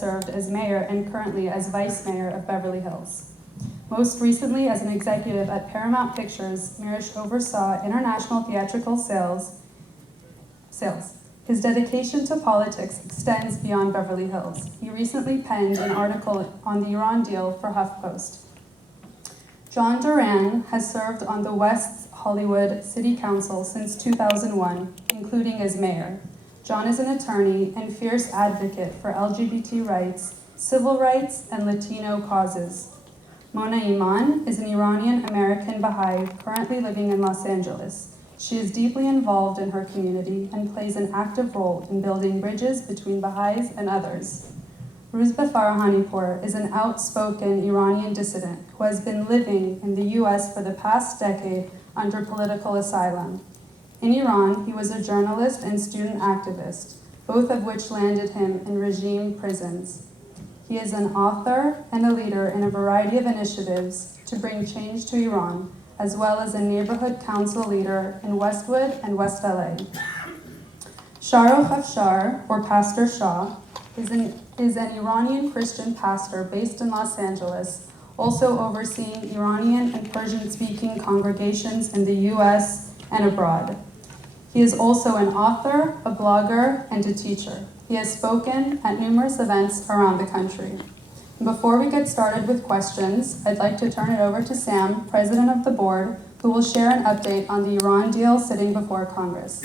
served as mayor and currently as vice mayor of Beverly Hills. Most recently, as an executive at Paramount Pictures, Mirish oversaw international theatrical sales. His dedication to politics extends beyond Beverly Hills. He recently penned an article on the Iran deal for HuffPost. John Duran has served on the West Hollywood City Council since 2001, including as mayor. John is an attorney and fierce advocate for LGBT rights, civil rights, and Latino causes. Mona Iman is an Iranian-American Baha'i currently living in Los Angeles. She is deeply involved in her community and plays an active role in building bridges between Baha'is and others. Ruzba Farahanipur is an outspoken Iranian dissident who has been living in the US for the past decade under political asylum. In Iran, he was a journalist and student activist, both of which landed him in regime prisons. He is an author and a leader in a variety of initiatives to bring change to Iran, as well as a neighborhood council leader in Westwood and West LA. Shahrukh Afshar, or Pastor Shah, is an Iranian Christian pastor based in Los Angeles, also overseeing Iranian and Persian-speaking congregations in the US and abroad. He is also an author, a blogger, and a teacher. He has spoken at numerous events around the country. Before we get started with questions, I'd like to turn it over to Sam, president of the board, who will share an update on the Iran deal sitting before Congress.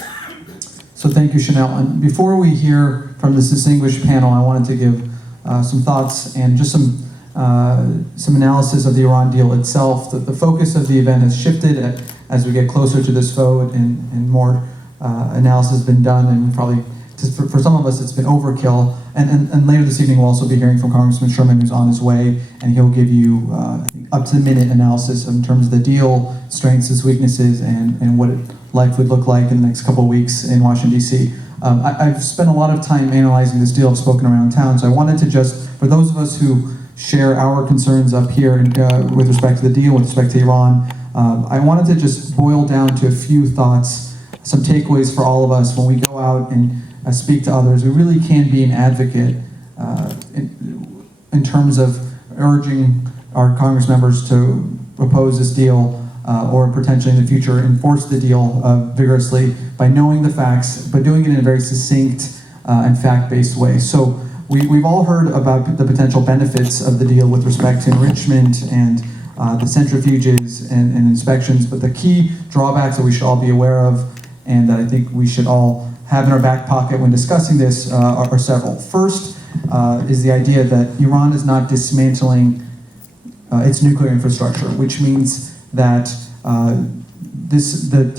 So thank you, Chanel. And before we hear from this distinguished panel, I wanted to give some thoughts and just some analysis of the Iran deal itself. The focus of the event has shifted as we get closer to this vote, and more analysis has been done, and probably for some of us it's been overkill. And later this evening we'll also be hearing from Congressman Sherman, who's on his way, and he'll give you up-to-the-minute analysis in terms of the deal, strengths, its weaknesses, and what life would look like in the next couple of weeks in Washington, D.C. I've spent a lot of time analyzing this deal. I've spoken around town, so I wanted to just, for those of us who share our concerns up here with respect to the deal, with respect to Iran, I wanted to just boil down to a few thoughts, some takeaways for all of us when we go out and speak to others. We really can be an advocate in terms of urging our Congress members to oppose this deal or potentially in the future enforce the deal vigorously by knowing the facts, but doing it in a very succinct and fact-based way. So we've all heard about the potential benefits of the deal with respect to enrichment and the centrifuges and inspections, but the key drawbacks that we should all be aware of and that I think we should all have in our back pocket when discussing this are several. First is the idea that Iran is not dismantling its nuclear infrastructure, which means that the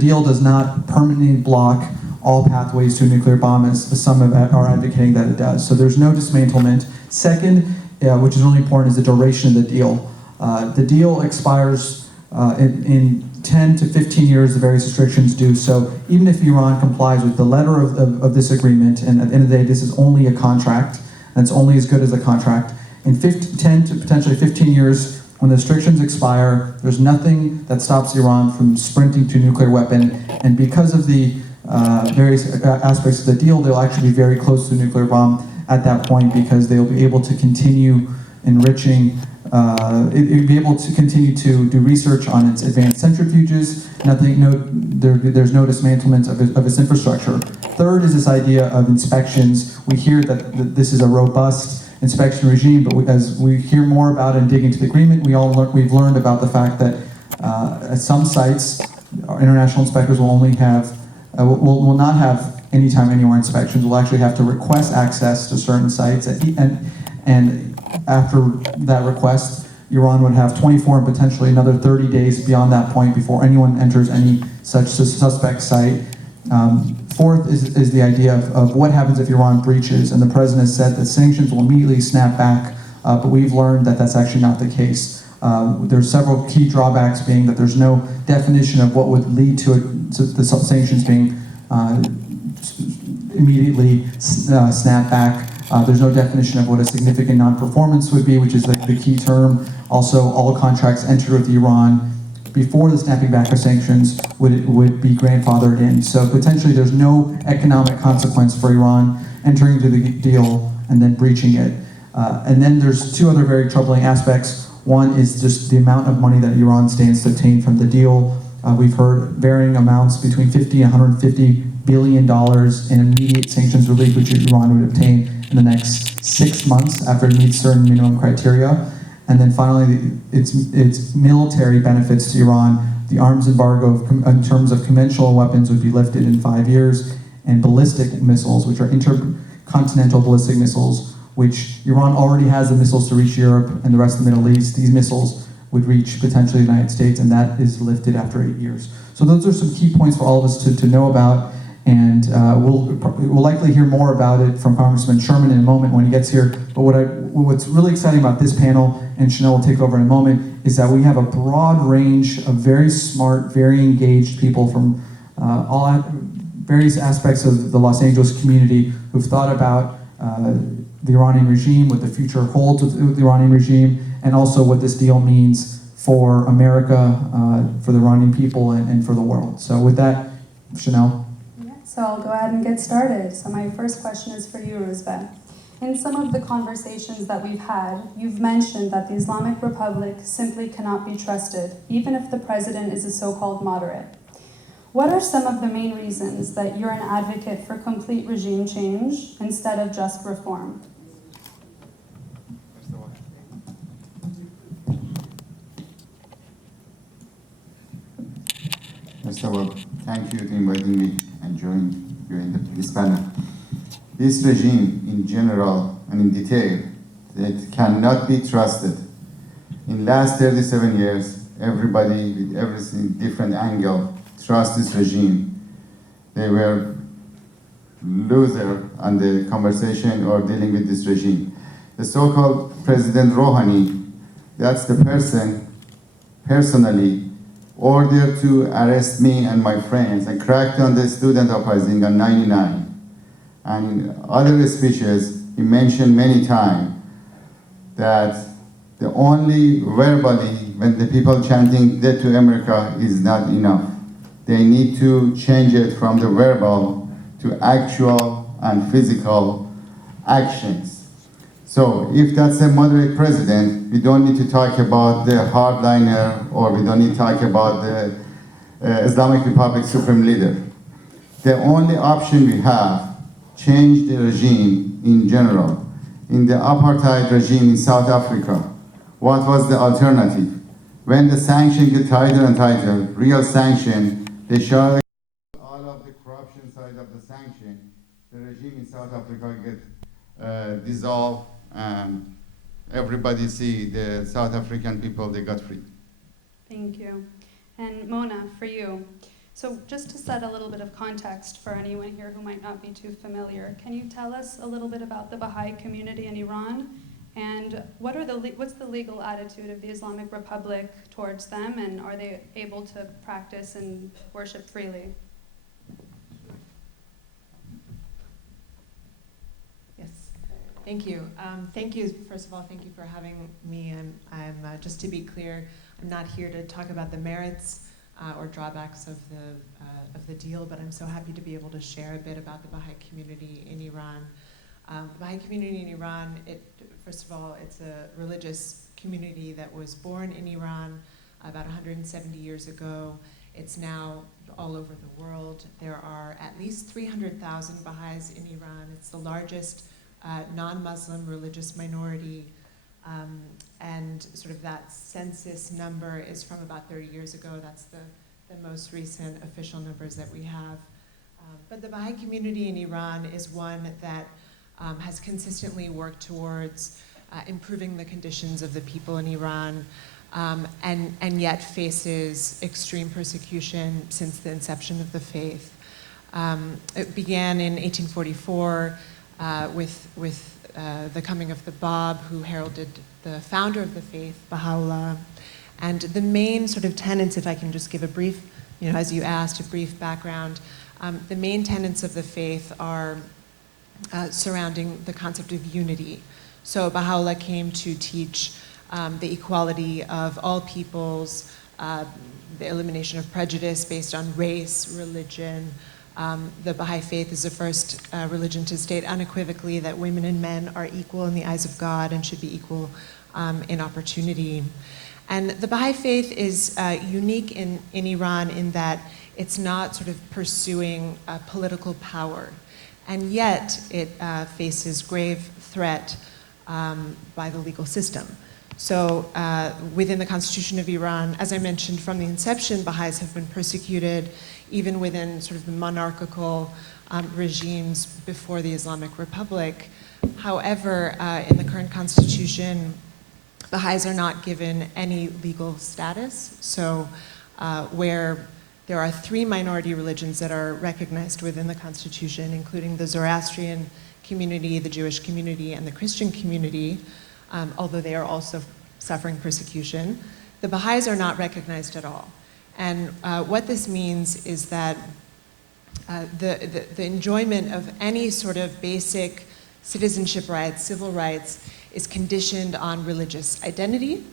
deal does not permanently block all pathways to a nuclear bomb, as some are advocating that it does. So there's no dismantlement. Second, which is really important, is the duration of the deal. The deal expires in 10 to 15 years, the various restrictions do. So even if Iran complies with the letter of this agreement, and at the end of the day, this is only a contract, and it's only as good as a contract, in 10 to potentially 15 years, when the restrictions expire, there's nothing that stops Iran from sprinting to a nuclear weapon, and because of the various aspects of the deal, they'll actually be very close to a nuclear bomb at that point, because they'll be able to continue enriching, it'll be able to continue to do research on its advanced centrifuges. There's no dismantlement of its infrastructure. Third is this idea of inspections. We hear that this is a robust inspection regime, but as we hear more about it and dig into the agreement, we've learned about the fact that at some sites, our international inspectors will only have, will not have anytime, anywhere inspections. We'll actually have to request access to certain sites, and after that request, Iran would have 24 and potentially another 30 days beyond that point before anyone enters any such suspect site. Fourth is the idea of what happens if Iran breaches, and the president has said that sanctions will immediately snap back, but we've learned that that's actually not the case. There's several key drawbacks, being that there's no definition of what would lead to the sanctions being immediately snapped back. There's no definition of what a significant non-performance would be, which is the key term. Also, all contracts entered with Iran before the snapping back of sanctions would be grandfathered in. So potentially there's no economic consequence for Iran entering into the deal and then breaching it. And then there's two other very troubling aspects. One is just the amount of money that Iran stands to obtain from the deal. We've heard varying amounts between 50 and 150 billion dollars in immediate sanctions relief, which Iran would obtain in the next 6 months after it meets certain minimum criteria. And then finally, its military benefits to Iran. The arms embargo in terms of conventional weapons would be lifted in 5 years, and ballistic missiles, which are intercontinental ballistic missiles, which Iran already has the missiles to reach Europe and the rest of the Middle East. These missiles would reach potentially the United States, and that is lifted after 8 years. So those are some key points for all of us to know about, and we'll likely hear more about it from Congressman Sherman in a moment when he gets here. But what's really exciting about this panel, and Chanel will take over in a moment, is that we have a broad range of very smart, very engaged people from various aspects of the Los Angeles community who've thought about the Iranian regime, what the future holds with the Iranian regime, and also what this deal means for America, for the Iranian people, and for the world. So with that, Chanel. Yeah, so I'll go ahead and get started. So my first question is for you, Ruzbeh. In some of the conversations that we've had, you've mentioned that the Islamic Republic simply cannot be trusted, even if the president is a so-called moderate. What are some of the main reasons that you're an advocate for complete regime change instead of just reform? First of all, thank you for inviting me and joining you in this panel. This regime in general and in detail, that cannot be trusted. In last 37 years, everybody with everything different angle trust this regime. They were loser on the conversation or dealing with this regime. The so-called President Rouhani, that's the person personally ordered to arrest me and my friends and cracked on the student uprising on 99. And in other speeches, he mentioned many times that the only verbally, when the people chanting "Death to America" is not enough. They need to change it from the verbal to actual and physical actions. So if that's a moderate president, we don't need to talk about the hardliner, or we don't need to talk about the Islamic Republic supreme leader. The only option we have, change the regime in general. In the apartheid regime in South Africa, what was the alternative? When the sanction get tighter and tighter, real sanction, they show all of the corruption side of the sanction, the regime in South Africa get dissolved, and everybody see the South African people, they got free. Thank you. And Mona, for you. So just to set a little bit of context for anyone here who might not be too familiar, can you tell us a little bit about the Baha'i community in Iran, and what's the legal attitude of the Islamic Republic towards them, and are they able to practice and worship freely? Yes, thank you. Thank you, first of all, thank you for having me. I'm just to be clear, I'm not here to talk about the merits or drawbacks of the deal, but I'm so happy to be able to share a bit about the Baha'i community in Iran. The Baha'i community in Iran, first of all, it's a religious community that was born in Iran about 170 years ago. It's now all over the world. There are at least 300,000 Baha'is in Iran. It's the largest non-Muslim religious minority, and sort of that census number is from about 30 years ago. That's the most recent official numbers that we have. But the Baha'i community in Iran is one that has consistently worked towards improving the conditions of the people in Iran, and yet faces extreme persecution since the inception of the faith. It began in 1844 with the coming of the Bab, who heralded the founder of the faith, Baha'u'llah. And the main sort of tenets, if I can just give a brief, as you asked, a brief background, the main tenets of the faith are surrounding the concept of unity. So Baha'u'llah came to teach the equality of all peoples, the elimination of prejudice based on race, religion, The Baha'i faith is the first religion to state unequivocally that women and men are equal in the eyes of God and should be equal in opportunity. And the Baha'i faith is unique in Iran in that it's not sort of pursuing political power, and yet it faces grave threat by the legal system. So within the Constitution of Iran, as I mentioned from the inception, Baha'is have been persecuted even within sort of the monarchical regimes before the Islamic Republic. However, in the current Constitution, Baha'is are not given any legal status. So where there are 3 minority religions that are recognized within the Constitution, including the Zoroastrian community, the Jewish community, and the Christian community, although they are also suffering persecution, the Baha'is are not recognized at all. And what this means is that the enjoyment of any sort of basic citizenship rights, civil rights, is conditioned on religious identity,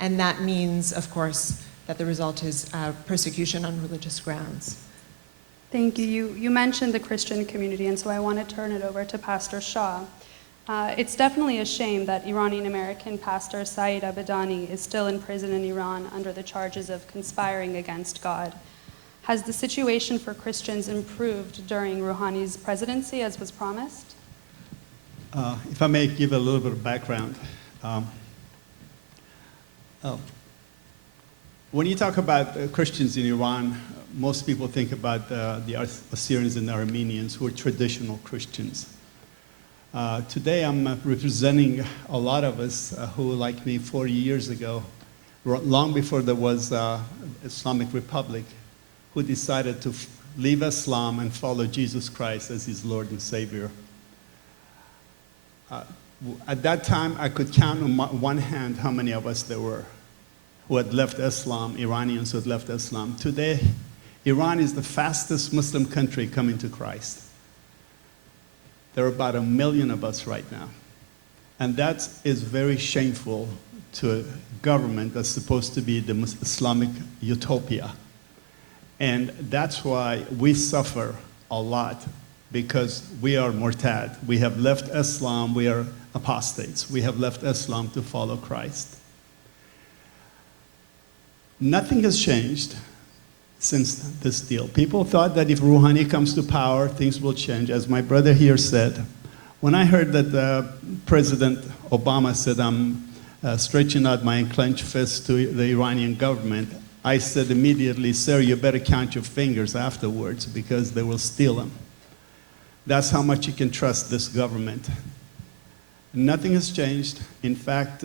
and that means, of course, that the result is persecution on religious grounds. Thank you. You mentioned the Christian community, and so I want to turn it over to Pastor Shah. It's definitely a shame that Iranian-American pastor Saeed Abedani is still in prison in Iran under the charges of conspiring against God. Has the situation for Christians improved during Rouhani's presidency, as was promised? If I may give a little bit of background. When you talk about Christians in Iran, most people think about the Assyrians and Armenians, who are traditional Christians. Today I'm representing a lot of us who, like me 40 years ago, long before there was Islamic Republic, who decided to leave Islam and follow Jesus Christ as his Lord and Savior. At that time, I could count on one hand how many of us there were who had left Islam, Iranians who had left Islam. Today, Iran is the fastest Muslim country coming to Christ. There are about 1 million of us right now. And that is very shameful to a government that's supposed to be the Islamic utopia. And that's why we suffer a lot, because we are murtad. We have left Islam, we are apostates. We have left Islam to follow Christ. Nothing has changed since this deal. People thought that if Rouhani comes to power, things will change. As my brother here said, when I heard that President Obama said, I'm stretching out my clenched fist to the Iranian government, I said immediately, sir, you better count your fingers afterwards, because they will steal them. That's how much you can trust this government. Nothing has changed. In fact,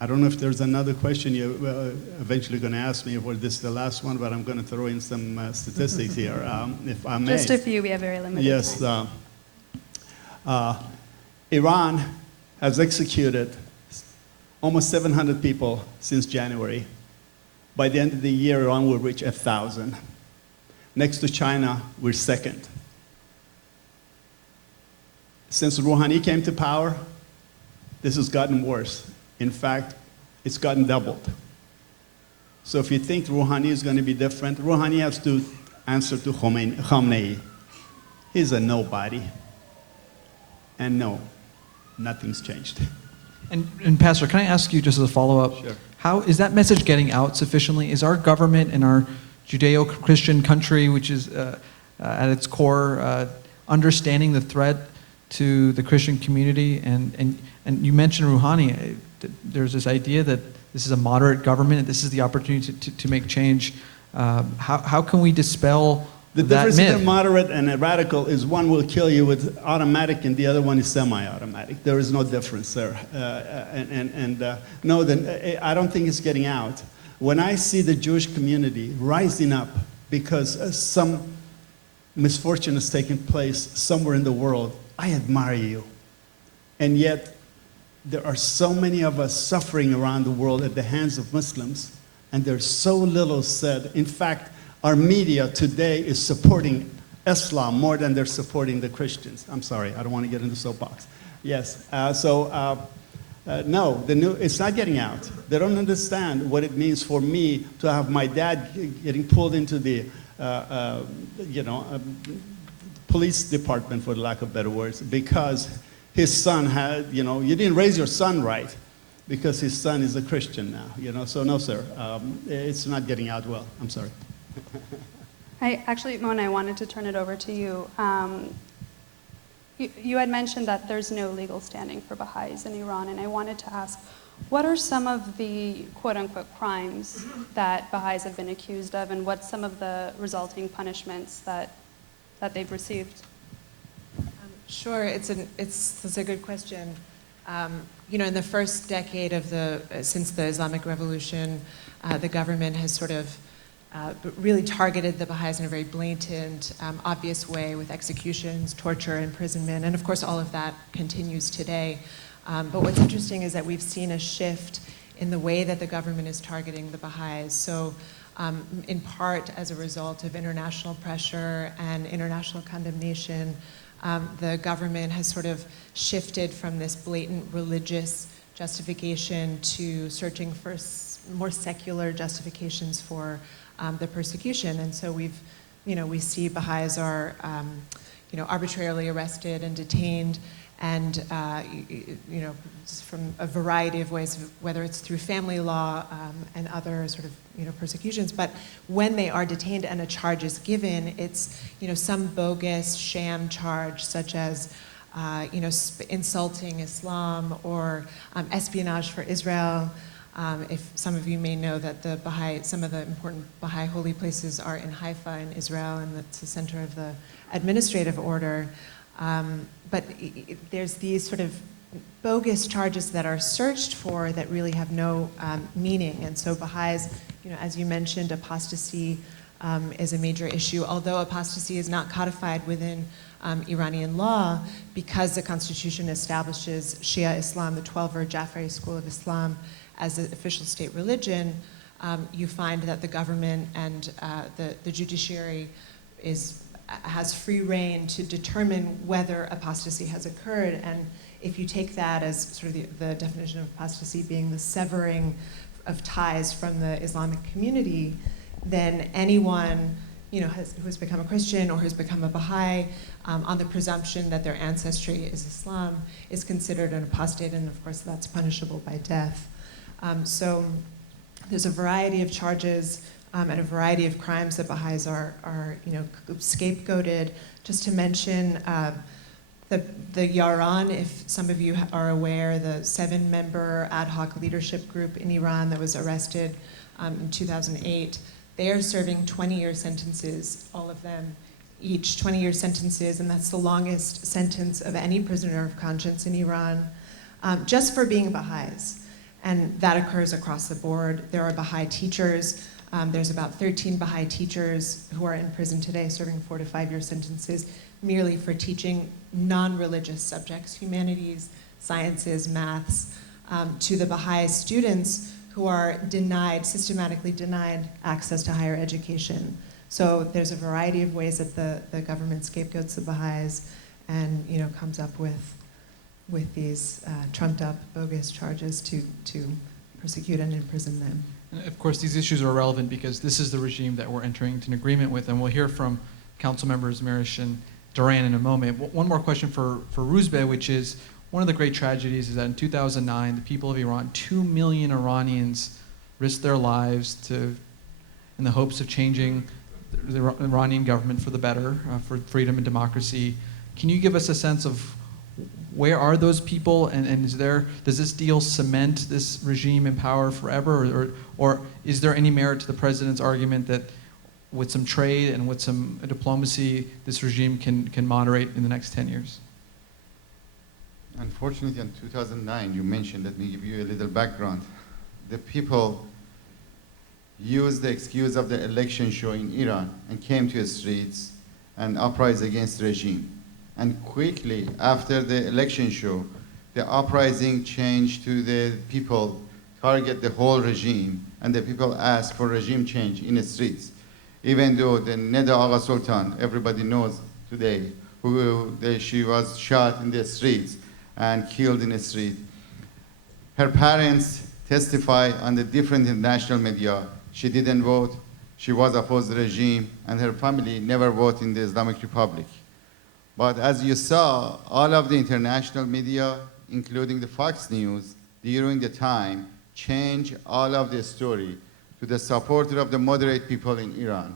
I don't know if there's another question you're eventually going to ask me, or this is the last one, but I'm going to throw in some statistics here, if I may. Just a few, we have very limited time. Yes. Iran has executed almost 700 people since January. By the end of the year, Iran will reach 1,000. Next to China, we're second. Since Rouhani came to power, this has gotten worse. In fact, it's gotten doubled. So if you think Rouhani is going to be different, Rouhani has to answer to Khamenei. He's a nobody. And no, nothing's changed. And Pastor, can I ask you just as a follow-up? Sure. How is that message getting out sufficiently? Is our government in our Judeo-Christian country, which is at its core, understanding the threat to the Christian community? And you mentioned Rouhani. There's this idea that this is a moderate government and this is the opportunity to make change. How can we dispel the that difference myth? between moderate and a radical is one will kill you with automatic and the other one is semi-automatic. There is no difference there. No, I don't think it's getting out. When I see the Jewish community rising up because some misfortune has taken place somewhere in the world, I admire you. And yet, there are so many of us suffering around the world at the hands of Muslims, and there's so little said. In fact, our media today is supporting Islam more than they're supporting the Christians. I'm sorry, I don't want to get into soapbox. Yes, no, it's not getting out. They don't understand what it means for me to have my dad getting pulled into the police department, for lack of better words, because his son had, you didn't raise your son right because his son is a Christian now, so no, sir, it's not getting out well. I'm sorry. Mona, I wanted to turn it over to you. You had mentioned that there's no legal standing for Baha'is in Iran, and I wanted to ask, what are some of the quote-unquote crimes that Baha'is have been accused of, and what's some of the resulting punishments that they've received? Sure, that's a good question. In the first decade since the Islamic Revolution, the government has sort of really targeted the Baha'is in a very blatant, obvious way with executions, torture, imprisonment, and of course all of that continues today. But what's interesting is that we've seen a shift in the way that the government is targeting the Baha'is. So in part as a result of international pressure and international condemnation, the government has sort of shifted from this blatant religious justification to searching for more secular justifications for the persecution. And so we see Baha'is are arbitrarily arrested and detained, and from a variety of ways, whether it's through family law and other sort of persecutions. But when they are detained and a charge is given, it's some bogus sham charge, such as insulting Islam or espionage for Israel. If some of you may know that some of the important Baha'i holy places are in Haifa in Israel, and that's the center of the administrative order. But there's these sort of bogus charges that are searched for that really have no meaning. And so Baha'is, as you mentioned, apostasy is a major issue, although apostasy is not codified within Iranian law, because the constitution establishes Shia Islam, the 12-er Jafari school of Islam, as the official state religion. You find that the government and the judiciary has free reign to determine whether apostasy has occurred. And if you take that as sort of the definition of apostasy being the severing of ties from the Islamic community, then anyone who has become a Christian or who's become a Baha'i on the presumption that their ancestry is Islam is considered an apostate, and of course that's punishable by death. So there's a variety of charges and a variety of crimes that Baha'is are scapegoated. Just to mention the Yaran, if some of you are aware, the 7-member ad hoc leadership group in Iran that was arrested in 2008, they are serving 20-year sentences, all of them, each 20-year sentences, and that's the longest sentence of any prisoner of conscience in Iran, just for being Baha'is. And that occurs across the board. There are Baha'i teachers. There's about 13 Baha'i teachers who are in prison today serving 4 to 5 year sentences merely for teaching non-religious subjects, humanities, sciences, maths, to the Baha'i students who are systematically denied access to higher education. So there's a variety of ways that the government scapegoats the Baha'is and comes up with these trumped up, bogus charges to persecute and imprison them. And of course, these issues are relevant because this is the regime that we're entering into an agreement with, and we'll hear from Council Members Mirish and Duran in a moment. One more question for Rouzbeh, which is, one of the great tragedies is that in 2009, the people of Iran, 2 million Iranians risked their lives in the hopes of changing the Iranian government for the better, for freedom and democracy. Can you give us a sense of where are those people, and does this deal cement this regime in power forever, or is there any merit to the president's argument that with some trade and with some diplomacy, this regime can moderate in the next 10 years? Unfortunately, in 2009, you mentioned, let me give you a little background. The people used the excuse of the election show in Iran and came to the streets and uprised against the regime. And quickly after the election show, the uprising changed to the people target the whole regime, and the people asked for regime change in the streets. Even though the Neda Agha Sultan, everybody knows today, she was shot in the streets and killed in the street. Her parents testify on the different international media. She didn't vote. She was opposed to the regime, and her family never voted in the Islamic Republic. But as you saw, all of the international media, including the Fox News, during the time, changed all of the story to the supporter of the moderate people in Iran.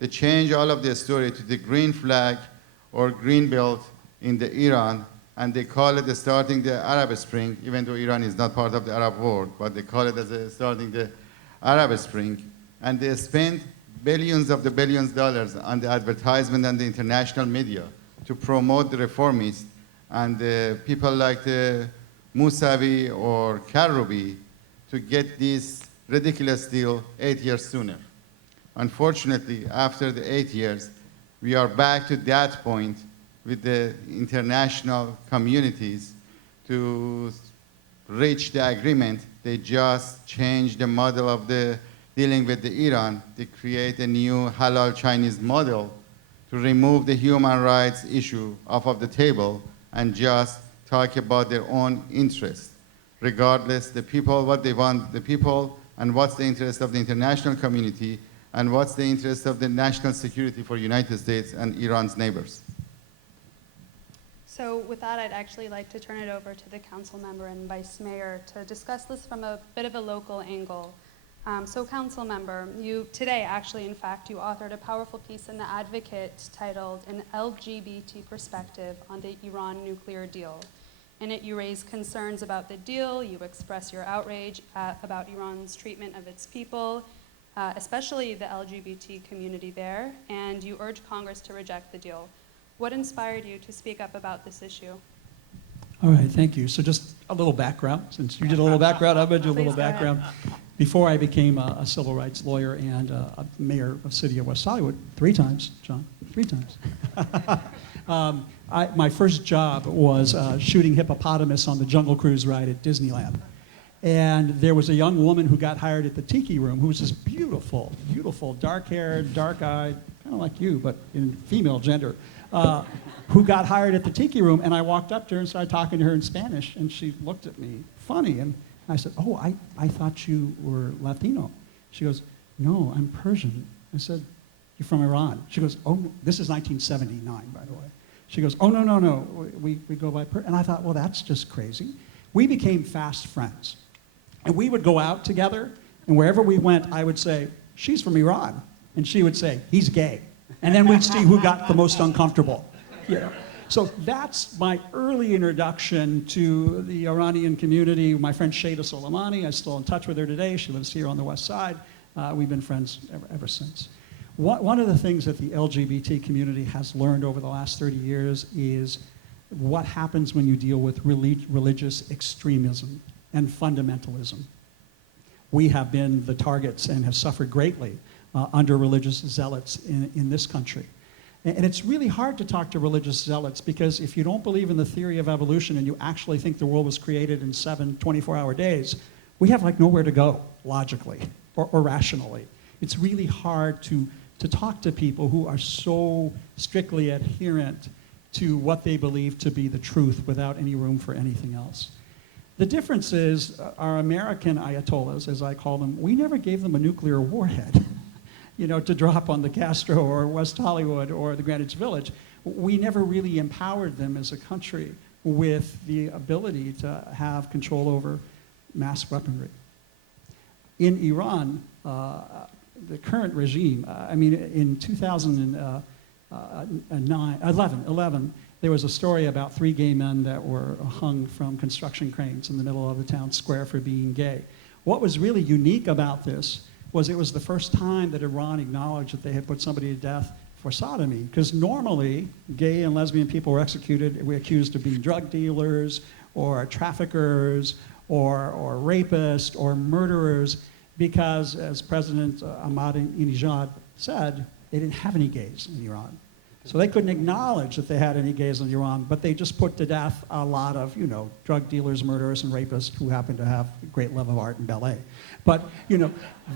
They changed all of the story to the green flag or green belt in the Iran, and they call it starting the Arab Spring, even though Iran is not part of the Arab world, but they call it as starting the Arab Spring. And they spend billions of dollars on the advertisement and the international media to promote the reformists and the people like the Mousavi or Karoubi to get this ridiculous deal 8 years sooner. Unfortunately, after the 8 years, we are back to that point with the international communities to reach the agreement. They just changed the model of the dealing with the Iran. They create a new halal Chinese model to remove the human rights issue off of the table and just talk about their own interests. Regardless, the people, what they want, the people, and what's the interest of the international community, and what's the interest of the national security for United States and Iran's neighbors. So with that, I'd actually like to turn it over to the council member and vice mayor to discuss this from a bit of a local angle. So council member, today actually, in fact, you authored a powerful piece in The Advocate titled An LGBT Perspective on the Iran Nuclear Deal. In it, you raise concerns about the deal, you express your outrage about Iran's treatment of its people, especially the LGBT community there, and you urge Congress to reject the deal. What inspired you to speak up about this issue? All right, thank you. So just a little background. Since you did a little background, I'm going to do a little background. Before I became a civil rights lawyer and a mayor of the city of West Hollywood, 3 times, John, 3 times. My first job was shooting hippopotamus on the Jungle Cruise ride at Disneyland. And there was a young woman who got hired at the Tiki Room who was this beautiful, beautiful, dark-haired, dark-eyed, kind of like you, but in female gender, who got hired at the Tiki Room. And I walked up to her and started talking to her in Spanish, and she looked at me funny. And I said, oh, I thought you were Latino. She goes, no, I'm Persian. I said, you're from Iran. She goes, oh, this is 1979, by the way. She goes, oh, no, we go by Persian. And I thought, well, that's just crazy. We became fast friends. And we would go out together, and wherever we went, I would say, she's from Iran. And she would say, he's gay. And then we'd see who got the most uncomfortable. You know? So that's my early introduction to the Iranian community. My friend Shada Soleimani, I'm still in touch with her today. She lives here on the west side. We've been friends ever since. One of the things that the LGBT community has learned over the last 30 years is what happens when you deal with religious extremism and fundamentalism. We have been the targets and have suffered greatly under religious zealots in this country. And it's really hard to talk to religious zealots because if you don't believe in the theory of evolution and you actually think the world was created in 7 24-hour days, we have like nowhere to go logically or rationally. It's really hard to talk to people who are so strictly adherent to what they believe to be the truth without any room for anything else. The difference is our American Ayatollahs, as I call them, we never gave them a nuclear warhead. To drop on the Castro or West Hollywood or the Greenwich Village. We never really empowered them as a country with the ability to have control over mass weaponry. In Iran, the current regime, in 2011, there was a story about 3 gay men that were hung from construction cranes in the middle of the town square for being gay. What was really unique about this was it was the first time that Iran acknowledged that they had put somebody to death for sodomy. Because normally, gay and lesbian people were accused of being drug dealers, or traffickers, or rapists, or murderers, because, as President Ahmadinejad said, they didn't have any gays in Iran. So they couldn't acknowledge that they had any gays in Iran, but they just put to death a lot of, drug dealers, murderers, and rapists who happen to have a great love of art and ballet. But,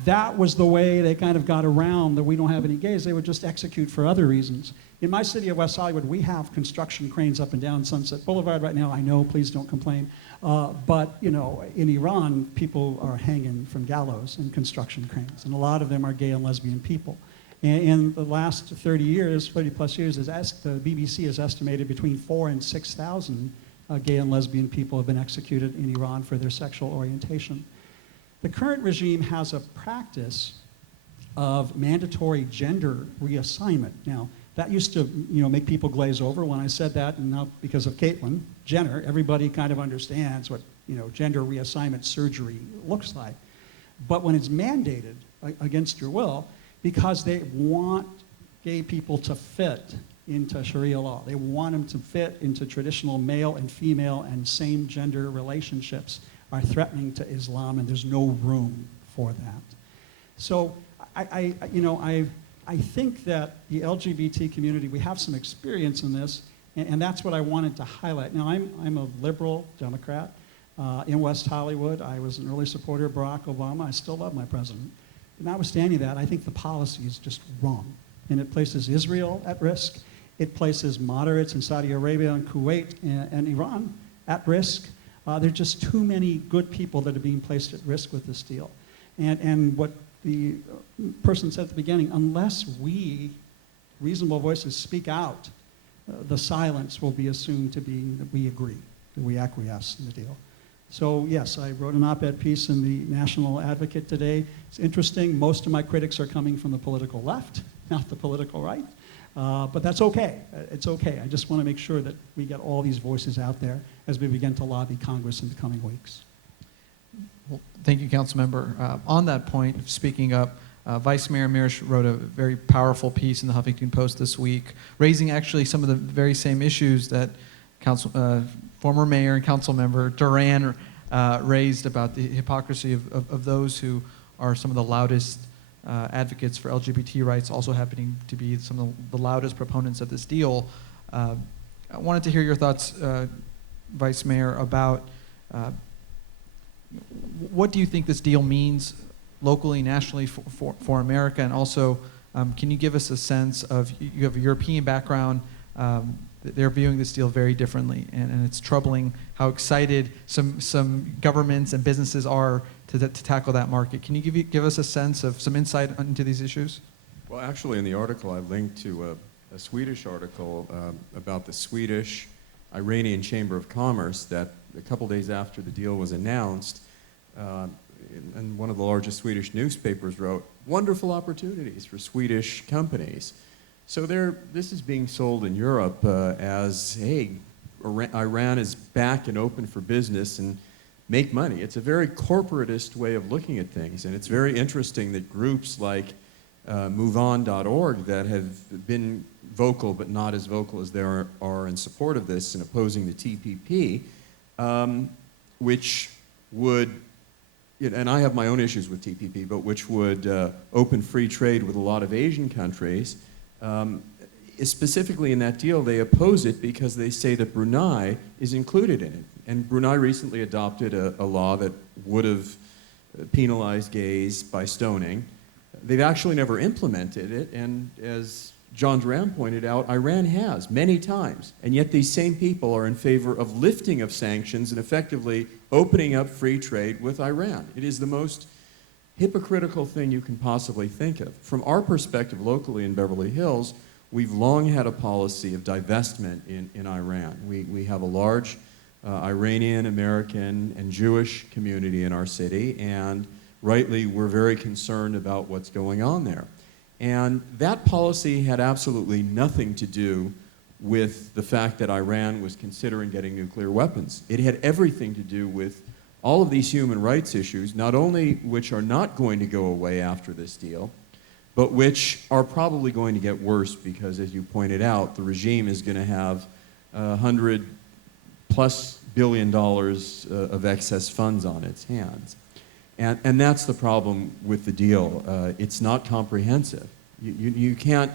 that was the way they kind of got around that we don't have any gays. They would just execute for other reasons. In my city of West Hollywood, we have construction cranes up and down Sunset Boulevard right now. I know, please don't complain. But, in Iran, people are hanging from gallows in construction cranes, and a lot of them are gay and lesbian people. In the last 30 years, 30 plus years, the BBC has estimated between 4,000 and 6,000 gay and lesbian people have been executed in Iran for their sexual orientation. The current regime has a practice of mandatory gender reassignment. Now, that used to make people glaze over when I said that, and now because of Caitlyn Jenner, everybody kind of understands what gender reassignment surgery looks like. But when it's mandated against your will, because they want gay people to fit into Sharia law. They want them to fit into traditional male and female and same gender relationships are threatening to Islam, and there's no room for that. So I think that the LGBT community, we have some experience in this, and that's what I wanted to highlight. Now, I'm a liberal Democrat in West Hollywood. I was an early supporter of Barack Obama. I still love my president. Notwithstanding that, I think the policy is just wrong. And it places Israel at risk. It places moderates in Saudi Arabia and Kuwait and Iran at risk. There are just too many good people that are being placed at risk with this deal. And what the person said at the beginning, unless we, reasonable voices, speak out, the silence will be assumed to be that we agree, that we acquiesce in the deal. So yes, I wrote an op-ed piece in the National Advocate today. It's interesting, most of my critics are coming from the political left, not the political right. But that's okay, it's okay. I just want to make sure that we get all these voices out there as we begin to lobby Congress in the coming weeks. Well, thank you, Councilmember. On that point of speaking up, Vice Mayor Mirisch wrote a very powerful piece in the Huffington Post this week, raising actually some of the very same issues that former mayor and council member Duran raised about the hypocrisy of those who are some of the loudest advocates for LGBT rights, also happening to be some of the loudest proponents of this deal. I wanted to hear your thoughts, Vice Mayor, about what do you think this deal means locally, nationally for America, and also can you give us a sense of, you have a European background, they're viewing this deal very differently, and it's troubling how excited some governments and businesses are to tackle that market. Can you give us a sense of some insight into these issues? Well, actually, in the article, I linked to a Swedish article about the Swedish Iranian Chamber of Commerce that a couple days after the deal was announced, and one of the largest Swedish newspapers wrote, "Wonderful opportunities for Swedish companies." So this is being sold in Europe as, hey, Iran is back and open for business and make money. It's a very corporatist way of looking at things, and it's very interesting that groups like MoveOn.org that have been vocal but not as vocal as they are in support of this and opposing the TPP, which would, and I have my own issues with TPP, but which would open free trade with a lot of Asian countries. Specifically in that deal, they oppose it because they say that Brunei is included in it. And Brunei recently adopted a law that would have penalized gays by stoning. They've actually never implemented it, and as John Duran pointed out, Iran has many times. And yet these same people are in favor of lifting of sanctions and effectively opening up free trade with Iran. It is the most hypocritical thing you can possibly think of. From our perspective locally in Beverly Hills, we've long had a policy of divestment in Iran. We have a large Iranian, American, and Jewish community in our city, and rightly we're very concerned about what's going on there. And that policy had absolutely nothing to do with the fact that Iran was considering getting nuclear weapons. It had everything to do with all of these human rights issues, not only which are not going to go away after this deal, but which are probably going to get worse because, as you pointed out, the regime is going to have $100+ billion of excess funds on its hands. And that's the problem with the deal. It's not comprehensive. You can't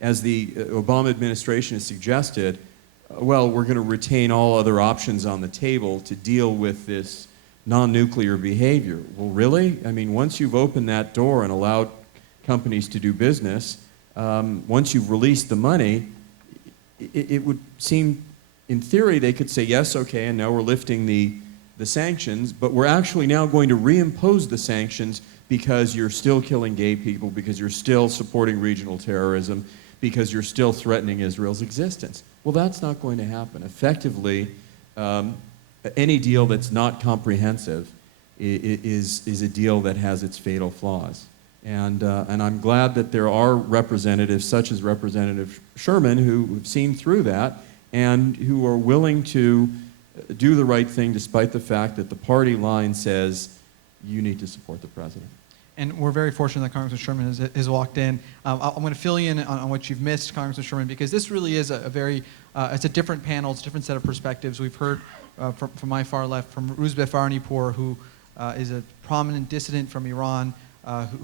as the Obama administration has suggested, well, we're going to retain all other options on the table to deal with this non-nuclear behavior. Well, really? I mean, once you've opened that door and allowed companies to do business, once you've released the money, it would seem, in theory, they could say, yes, okay, and now we're lifting the sanctions, but we're actually now going to reimpose the sanctions because you're still killing gay people, because you're still supporting regional terrorism, because you're still threatening Israel's existence. Well, that's not going to happen. Effectively, any deal that's not comprehensive is a deal that has its fatal flaws. And I'm glad that there are representatives such as Representative Sherman who have seen through that and who are willing to do the right thing despite the fact that the party line says you need to support the president. And we're very fortunate that Congressman Sherman has walked in. I'm going to fill you in on what you've missed, Congressman Sherman, because this really is a very, it's a different panel, it's a different set of perspectives. We've heard from my far left, from Rouzbeh Farnipour, who is a prominent dissident from Iran,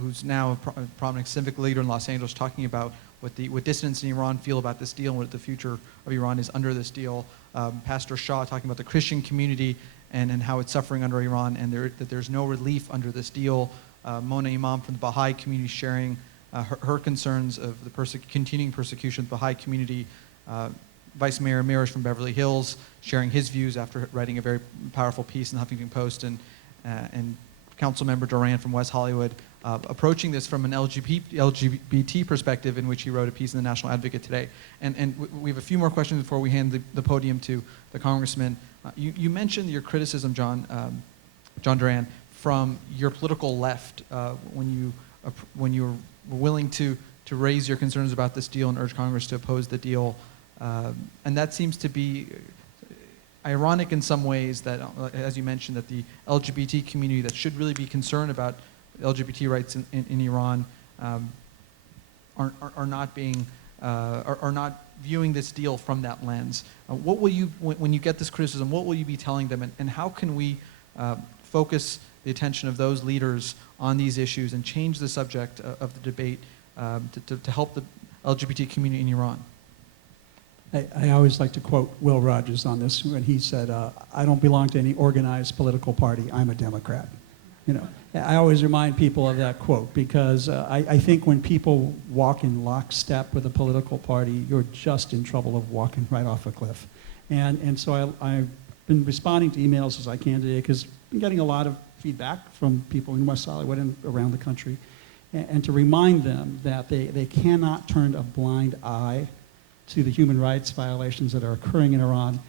who's now a prominent civic leader in Los Angeles, talking about what dissidents in Iran feel about this deal and what the future of Iran is under this deal. Pastor Shah talking about the Christian community and how it's suffering under Iran and that there's no relief under this deal. Mona Imam from the Baha'i community sharing her concerns of the continuing persecution of the Baha'i community. Vice Mayor Mirish from Beverly Hills sharing his views after writing a very powerful piece in the Huffington Post, and Councilmember Duran from West Hollywood approaching this from an LGBT perspective, in which he wrote a piece in the National Advocate today. And we have a few more questions before we hand the podium to the Congressman. You mentioned your criticism, John Duran, from your political left when you were willing to raise your concerns about this deal and urge Congress to oppose the deal. And that seems to be ironic in some ways that, as you mentioned, that the LGBT community that should really be concerned about LGBT rights in Iran are not viewing this deal from that lens. What will you, when you get this criticism, what will you be telling them, and how can we focus the attention of those leaders on these issues and change the subject of the debate to help the LGBT community in Iran? I always like to quote Will Rogers on this when he said, I don't belong to any organized political party, I'm a Democrat. You know, I always remind people of that quote because I think when people walk in lockstep with a political party, you're just in trouble of walking right off a cliff. And so I've been responding to emails as I can today because I've been getting a lot of feedback from people in West Hollywood and around the country, and to remind them that they cannot turn a blind eye to the human rights violations that are occurring in Iran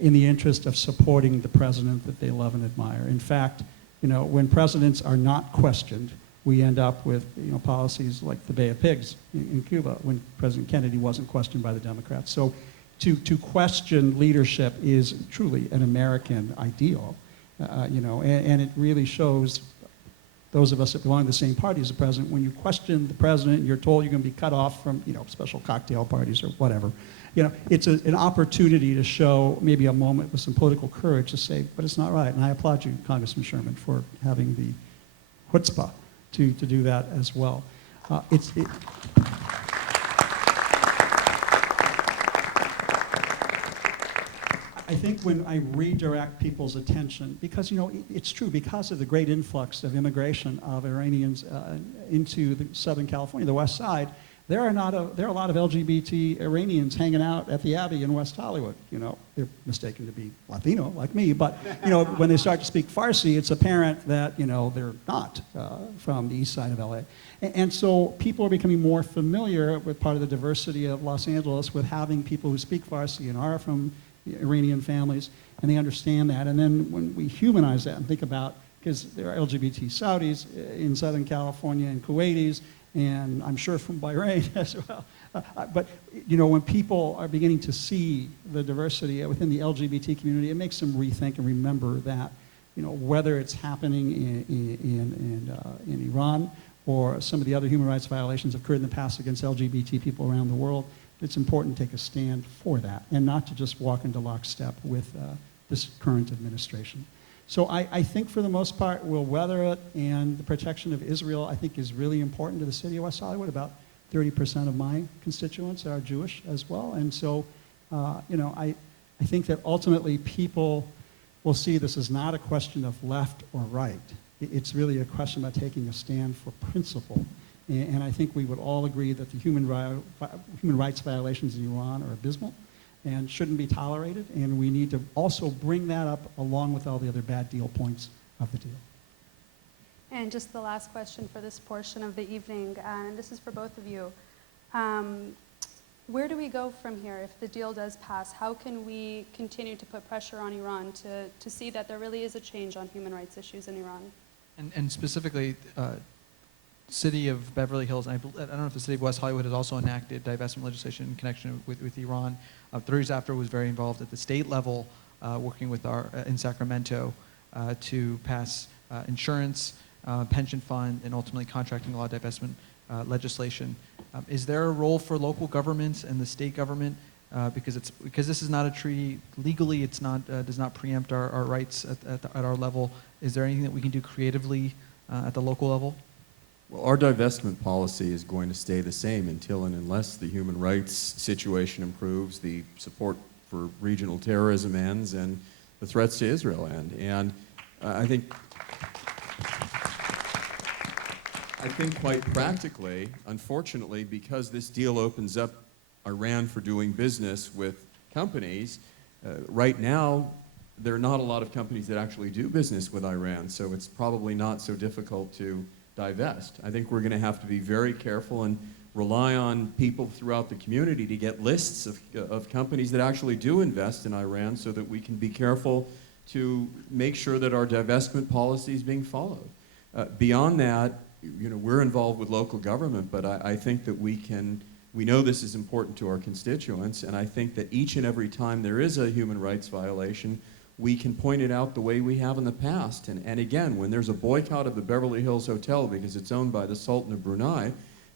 in the interest of supporting the president that they love and admire. In fact, you know, when presidents are not questioned, we end up with, you know, policies like the Bay of Pigs in Cuba when President Kennedy wasn't questioned by the Democrats. So to question leadership is truly an American ideal, you know, and it really shows those of us that belong to the same party as the president, when you question the president, you're told you're going to be cut off from, you know, special cocktail parties or whatever. You know, it's an opportunity to show maybe a moment with some political courage to say, but it's not right. And I applaud you, Congressman Sherman, for having the chutzpah to do that as well. I think when I redirect people's attention, because, you know, it's true, because of the great influx of immigration of Iranians into Southern California, the West Side, there are a lot of LGBT Iranians hanging out at the Abbey in West Hollywood. You know, they're mistaken to be Latino like me, but, you know, when they start to speak Farsi, it's apparent that, you know, they're not from the east side of LA. And so people are becoming more familiar with part of the diversity of Los Angeles with having people who speak Farsi and are from Iranian families, and they understand that. And then when we humanize that and think about, because there are LGBT Saudis in Southern California and Kuwaitis, and I'm sure from Bahrain as well. But, you know, when people are beginning to see the diversity within the LGBT community, it makes them rethink and remember that, you know, whether it's happening in Iran or some of the other human rights violations occurred in the past against LGBT people around the world, it's important to take a stand for that and not to just walk into lockstep with this current administration. So I think for the most part we'll weather it, and the protection of Israel I think is really important to the city of West Hollywood about 30% of my constituents are Jewish as well. And so, I think that ultimately people will see this as not a question of left or right. It's really a question about taking a stand for principle. And I think we would all agree that the human rights violations in Iran are abysmal and shouldn't be tolerated. And we need to also bring that up along with all the other bad deal points of the deal. And just the last question for this portion of the evening, and this is for both of you. Where do we go from here if the deal does pass? How can we continue to put pressure on Iran to see that there really is a change on human rights issues in Iran? And specifically, City of Beverly Hills, and I don't know if the City of West Hollywood has also enacted divestment legislation in connection with Iran. 3 years after was very involved at the state level, working with in Sacramento to pass insurance, pension fund, and ultimately contracting law divestment legislation. Is there a role for local governments and the state government? Because this is not a treaty legally, it's not does not preempt our rights at our level. Is there anything that we can do creatively at the local level? Well, our divestment policy is going to stay the same until and unless the human rights situation improves, the support for regional terrorism ends, and the threats to Israel end. And I think quite practically, unfortunately, because this deal opens up Iran for doing business with companies, right now there are not a lot of companies that actually do business with Iran, so it's probably not so difficult to divest. I think we're going to have to be very careful and rely on people throughout the community to get lists of companies that actually do invest in Iran so that we can be careful to make sure that our divestment policy is being followed. Beyond that, we're involved with local government, but I think that we know this is important to our constituents, and I think that each and every time there is a human rights violation, we can point it out the way we have in the past. And again, when there's a boycott of the Beverly Hills Hotel because it's owned by the Sultan of Brunei,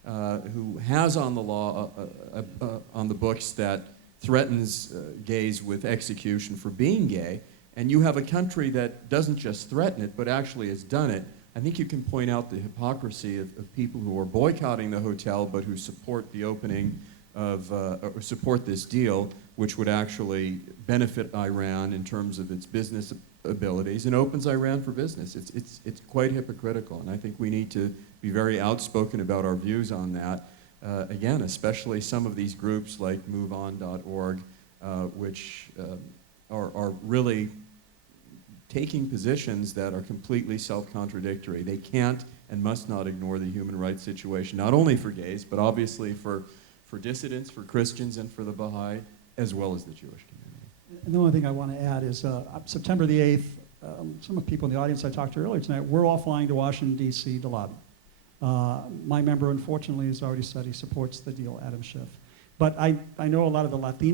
who has on the law, on the books that threatens gays with execution for being gay, and you have a country that doesn't just threaten it, but actually has done it, I think you can point out the hypocrisy of people who are boycotting the hotel but who support the opening of, or support this deal, which would actually benefit Iran in terms of its business abilities and opens Iran for business. It's quite hypocritical, and I think we need to be very outspoken about our views on that. Again, especially some of these groups like MoveOn.org, which are really taking positions that are completely self-contradictory. They can't and must not ignore the human rights situation, not only for gays, but obviously for dissidents, for Christians, and for the Baha'i, as well as the Jewish community. And the only thing I want to add is September the 8th, some of the people in the audience I talked to earlier tonight, we're all flying to Washington, D.C. to lobby. My member, unfortunately, has already said he supports the deal, Adam Schiff. But I know a lot of the Latino